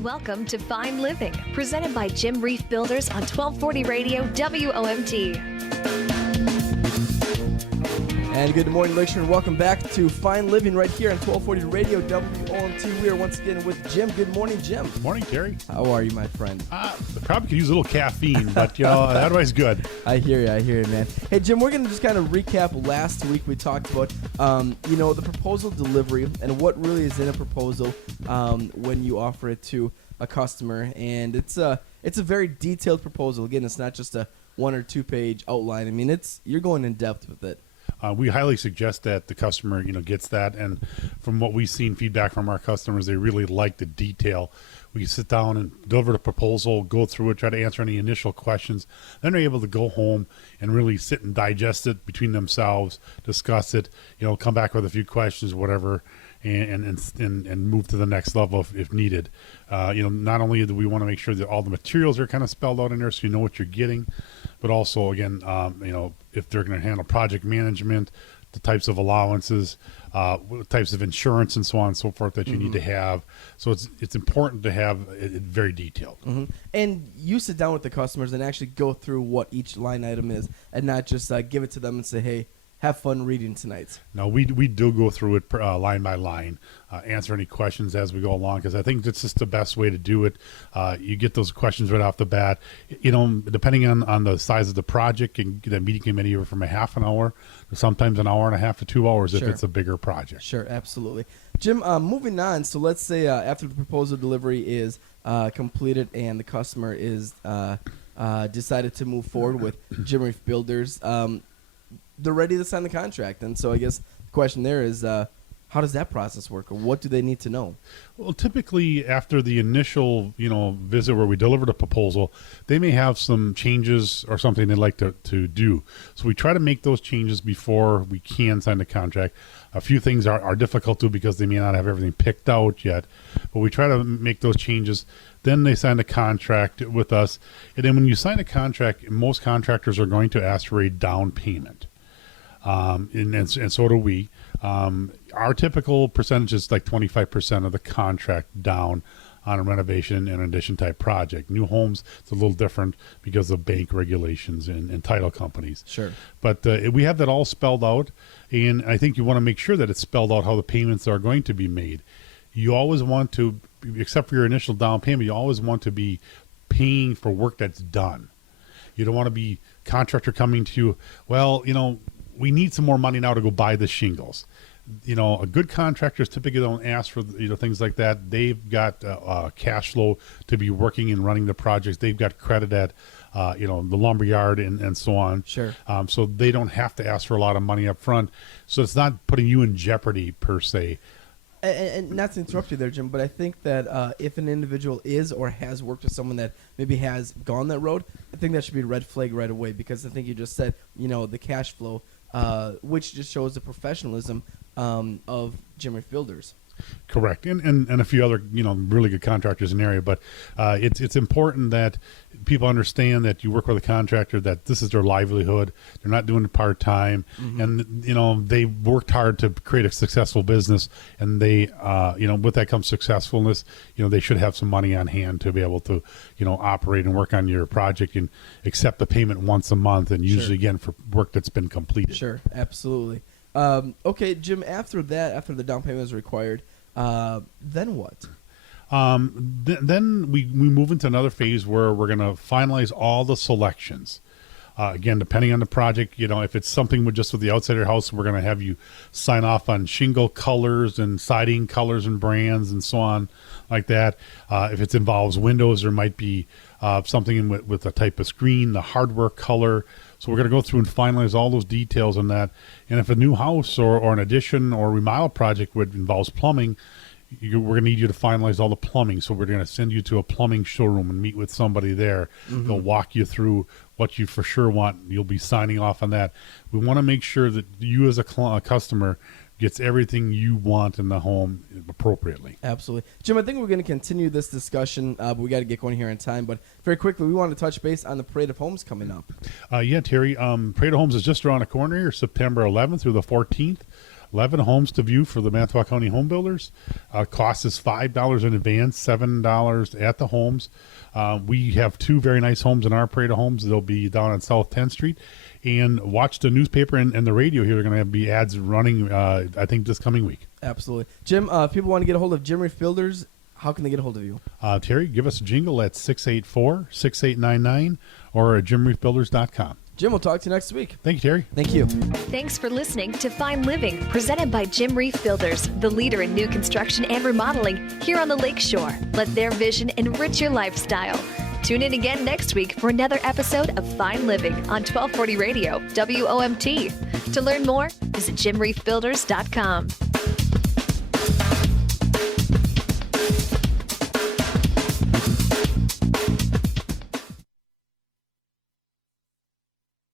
Welcome to Fine Living, presented by Jim Reif Builders on 1240 Radio WOMT. And good morning, ladies and welcome back to Fine Living right here on 1240 Radio WOMT. We are once again with Jim. Good morning, Jim. Good morning, Terry. How are you, my friend? Probably could use a little caffeine, but otherwise good. I hear you, man. Hey, Jim, we're going to just kind of recap last week. We talked about, the proposal delivery and what really is in a proposal when you offer it to a customer. And it's a very detailed proposal. Again, it's not just a 1 or 2 page outline. I mean, you're going in depth with it. We highly suggest that the customer, gets that. And from what we've seen feedback from our customers, they really like the detail. We sit down and deliver the proposal, go through it, try to answer any initial questions. Then they're able to go home and really sit and digest it between themselves, discuss it, come back with a few questions, whatever, and move to the next level if needed. Not only do we want to make sure that all the materials are kind of spelled out in there so you know what you're getting, but also, again, if they're going to handle project management, the types of allowances, types of insurance, and so on and so forth that you need to have. So it's important to have it very detailed. Mm-hmm. And you sit down with the customers and actually go through what each line item is, and not just give it to them and say, hey, have fun reading tonight. No, we do go through it line by line, answer any questions as we go along, because I think that's just the best way to do it. You get those questions right off the bat. Depending on the size of the project, the meeting can be anywhere from a half an hour to sometimes an hour and a half to 2 hours if it's a bigger project. Sure, absolutely. Jim, moving on. So let's say after the proposal delivery is completed and the customer is decided to move forward with Jim Reif Builders, they're ready to sign the contract. And so I guess the question there is, how does that process work, or what do they need to know? Well, typically after the initial, visit where we deliver the proposal, they may have some changes or something they'd like to do. So we try to make those changes before we can sign the contract. A few things are difficult to because they may not have everything picked out yet, but we try to make those changes. Then they sign the contract with us. And then when you sign a contract, most contractors are going to ask for a down payment. And so do we. Our typical percentage is like 25% of the contract down on a renovation and addition type project. New homes, it's a little different because of bank regulations and title companies. Sure. But we have that all spelled out, and I think you want to make sure that it's spelled out how the payments are going to be made. You always want to, except for your initial down payment, you always want to be paying for work that's done. You don't want to be contractor coming to you, well, we need some more money now to go buy the shingles. A good contractors typically don't ask for things like that. They've got cash flow to be working and running the projects. They've got credit at the lumberyard and so on. Sure. So they don't have to ask for a lot of money up front. So it's not putting you in jeopardy per se. And not to interrupt you there, Jim, but I think that if an individual is or has worked with someone that maybe has gone that road, I think that should be a red flag right away, because I think you just said, the cash flow, which just shows the professionalism of Jim Reif Builders. Correct, and a few other really good contractors in the area, but it's important that people understand that you work with a contractor, that this is their livelihood. They're not doing it part time, and they've worked hard to create a successful business, and they with that comes successfulness. They should have some money on hand to be able to operate and work on your project and accept the payment once a month, and usually again for work that's been completed. Sure, absolutely. Okay, Jim, after the down payment is required, then what? Then we move into another phase where we're going to finalize all the selections. Again, depending on the project, if it's something with the outside of your house, we're going to have you sign off on shingle colors and siding colors and brands and so on like that. If it involves windows, there might be something with a type of screen, the hardware color. So we're going to go through and finalize all those details on that. And if a new house or an addition or remodel project involves plumbing, we're going to need you to finalize all the plumbing. So we're going to send you to a plumbing showroom and meet with somebody there. They'll walk you through what you for sure want. You'll be signing off on that. We want to make sure that you as a customer gets everything you want in the home appropriately. Absolutely. Jim, I think we're going to continue this discussion, but we got to get going here in time. But very quickly, we want to touch base on the Parade of Homes coming up. Yeah, Terry. Parade of Homes is just around the corner here, September 11th through the 14th. 11 homes to view for the Manitowoc County Home Builders. Cost is $5 in advance, $7 at the homes. We have 2 very nice homes in our parade of homes. They'll be down on South 10th Street. And watch the newspaper and the radio here. They're going to be ads running, I think, this coming week. Absolutely. Jim, if people want to get a hold of Jim Reif Builders, how can they get a hold of you? Terry, give us a jingle at 684-6899 or at jimreifbuilders.com. Jim, we'll talk to you next week. Thank you, Terry. Thank you. Thanks for listening to Fine Living, presented by Jim Reif Builders, the leader in new construction and remodeling here on the Lakeshore. Let their vision enrich your lifestyle. Tune in again next week for another episode of Fine Living on 1240 Radio, WOMT. To learn more, visit jimreifbuilders.com.